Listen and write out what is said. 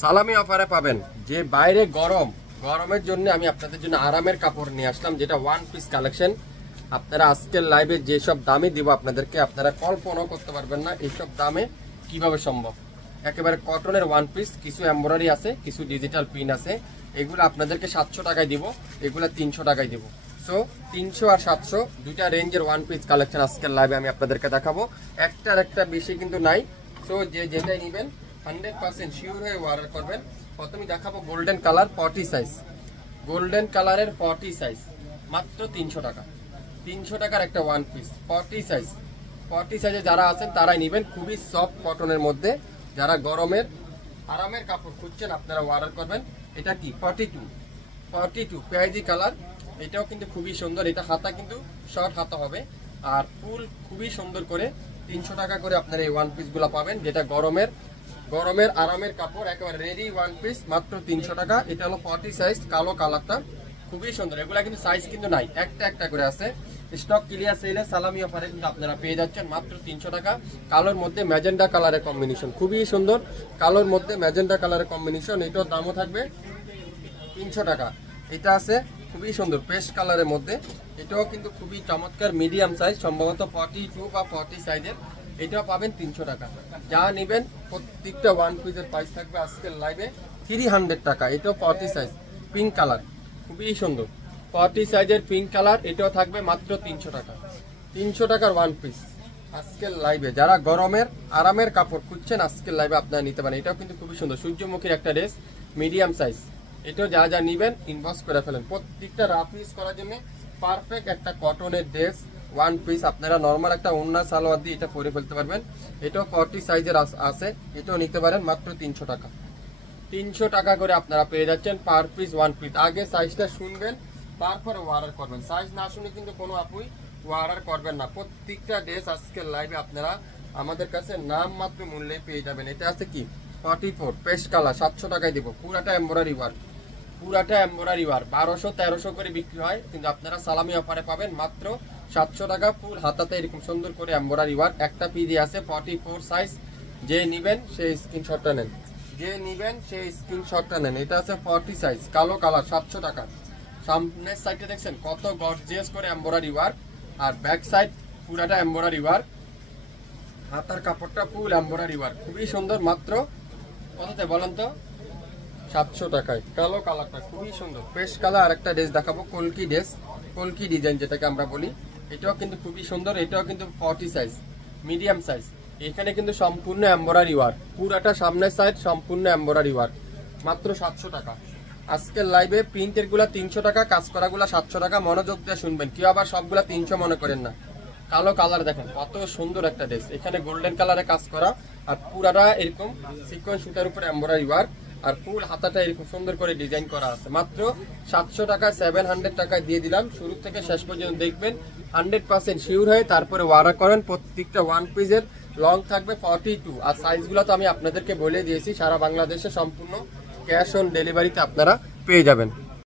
সালামি অফারে পাবেন যে বাইরে গরমের জন্য আমি আপনাদের জন্য আরামের কাপড় নিয়ে আসলাম, যেটা ওয়ান পিস কালেকশন। আপনারা আজকের লাইভে যেসব দামে দিব আপনাদেরকে, আপনারা কল্পনাও করতে পারবেন না এইসব দামে কিভাবে সম্ভব। একেবারে কটনের ওয়ান পিস, কিছু এমব্রয়ডারি আছে, কিছু ডিজিটাল প্রিন্ট আছে। এগুলো আপনাদেরকে 700 টাকায় দিব, এগুলো 300 টাকায় দিব। সো 300 আর 700 দুইটা রেঞ্জের ওয়ান পিস কালেকশন আজকের লাইভে আমি আপনাদেরকে দেখাবো। একটার একটা বেশি কিন্তু নাই। সো যেটাই নেবেন 100% শিওর হয়ে অর্ডার করবেন। প্রথমে দেখাবো গোল্ডেন কালার 40 সাইজ, গোল্ডেন কালারের 40 সাইজ মাত্র 300 টাকা। 300 টাকার একটা ওয়ান পিস 40 সাইজ। 40 সাইজে যারা আছেন তারাই নেবেন, খুবই সফট কটনের মধ্যে। যারা গরমের আরামের কাপড় খুঁজছেন আপনারা অর্ডার করবেন। এটা কি 42 পেঁয়াজি কালার, এটাও কিন্তু খুবই সুন্দর। এটা হাতা কিন্তু শর্ট হাতা হবে, আর ফুল খুবই সুন্দর করে 300 টাকা করে আপনারা এই ওয়ান পিসগুলো পাবেন, যেটা গরমের আরামের কাপড় একেবারে রেডি ওয়ান পিস মাত্র 300 টাকা। এটা হলো 40 সাইজ, কালো কালারটা খুবই সুন্দর। এগুলা কিন্তু সাইজ কিন্তু নাই, একটা একটা করে আছে। স্টক ক্লিয়ার সেলে সালামি অফারে কিন্তু আপনারা পেয়ে যাচ্ছেন মাত্র 300 টাকা। কালোর মধ্যে ম্যাজেন্ডা কালারের কম্বিনেশন খুবই সুন্দর, কালোর মধ্যে ম্যাজেন্ডা কালারের কম্বিনেশন। এটার দামও থাকবে 300 টাকা। এটা আছে খুবই সুন্দর পেস্ট কালারের মধ্যে, এটাও কিন্তু খুবই চমৎকার মিডিয়াম সাইজ, সম্ভবত 42 বা 40 সাইজের। এটাও পাবেন 300 টাকা। যা নেবেন প্রত্যেকটা ওয়ান পিসের প্রাইস থাকবে আজকের লাইভে 300 টাকা। এটাও 40 সাইজ, পিঙ্ক কালার খুবই সুন্দর, 40 সাইজের পিঙ্ক কালার। এটাও থাকবে মাত্র 300 টাকা। 300 টাকার ওয়ান পিস আজকের লাইভে। যারা গরমের আরামের কাপড় খুঁজছেন আজকের লাইভে আপনারা নিতে পারেন। এটাও কিন্তু খুবই সুন্দর, সূর্যমুখীর একটা ড্রেস মিডিয়াম সাইজ। এটাও যা নিবেন ইনবক্স করে ফেলেন। প্রত্যেকটা রাফ ইউজ করার জন্য পারফেক্ট একটা কটনের ড্রেস ওয়ান পিস। আপনারা নর্মাল একটা ওড়না সালোয়ার দিয়ে এটা পরে ফেলতে পারবেন। এটাও 40 সাইজের আছে, এটাও নিতে পারেন মাত্র 300 টাকা। 300 টাকা করে আপনারা পেয়ে যাচ্ছেন পার পিস ওয়ান পিস। আগে সাইজটা শুনবেন, তারপরে অর্ডার করবেন। সাইজ না শুনে কিন্তু কোনো আপুই অর্ডার করবেন না। প্রত্যেকটা ড্রেস আজকের লাইভে আপনারা আমাদের কাছে নাম মাত্র মূল্যে পেয়ে যাবেন। এটা আছে কি 44 পেস্ট কালার, 700 টাকায় দিব। পুরাটা এমব্রয়ডারি ওয়ার্ক, 1200-1300 করে বিক্রি হয়, কিন্তু আপনারা সালামি অফারে পাবেন মাত্র 700 টাকা। ফুল হাতাতে এরকম সুন্দর করে এমব্রয়ডারি ওয়ার্ক। একটা পিডি আছে 44 সাইজ। যে নিবেন সেই স্ক্রিনশটটা নেন, এটা আছে 40 সাইজ, কালো কালার, 700 টাকা। সামনের সাইডে দেখছেন কত গর্জিয়াস করে এমব্রয়ডারি ওয়ার্ক, আর ব্যাক সাইড পুরাটা এমব্রয়ডারি ওয়ার্ক। হাতার কাপড়টা ফুল এমব্রয়ডারি ওয়ার্ক, খুবই সুন্দর। মাত্র কততে বলেন তো? 700 টাকায়। কালো কালারটা খুবই সুন্দর পেস্ট কালার। আরেকটা ড্রেস দেখাবো, কলকি ড্রেস, কলকি ডিজাইন যেটাকে আমরা বলি। এটাও কিন্তু খুবই সুন্দর। এটাও কিন্তু 40 সাইজ, মিডিয়াম সাইজ। এখানে কিন্তু সম্পূর্ণ এমব্রয়ডারি ওয়ার্ক, পুরাটা সামনের সাইড সম্পূর্ণ এমব্রয়ডারি ওয়ার্ক, মাত্র 700 টাকা। আজকের লাইভে প্রিন্টের গুলা 300 টাকা, কাজ করা গুলা 700 টাকা। মনোযোগ দিয়ে শুনবেন, কেউ আবার সবগুলা 300 মনে করেন না। কালো কালার দেখেন কত সুন্দর একটা ড্রেস, এখানে গোল্ডেন কালারে কাজ করা, আর পুরাটা এরকম সিকোয়েন্স সুতার উপরে এমব্রয়ডারি ওয়ার্ক, আর ফুল হাতাটা এরকম সুন্দর করে ডিজাইন করা আছে। মাত্র 700 টাকা, 700 টাকায় দিয়ে দিলাম। শুরু থেকে শেষ পর্যন্ত দেখবেন, 100% শিওর হয়ে তারপরে অর্ডার করেন। প্রত্যেকটা ওয়ান পিসের লং থাকবে 42, আর সাইজগুলো তো আমি আপনাদেরকে বলে দিয়েছি। সারা বাংলাদেশে সম্পূর্ণ ক্যাশ অন ডেলিভারিতে আপনারা পেয়ে যাবেন।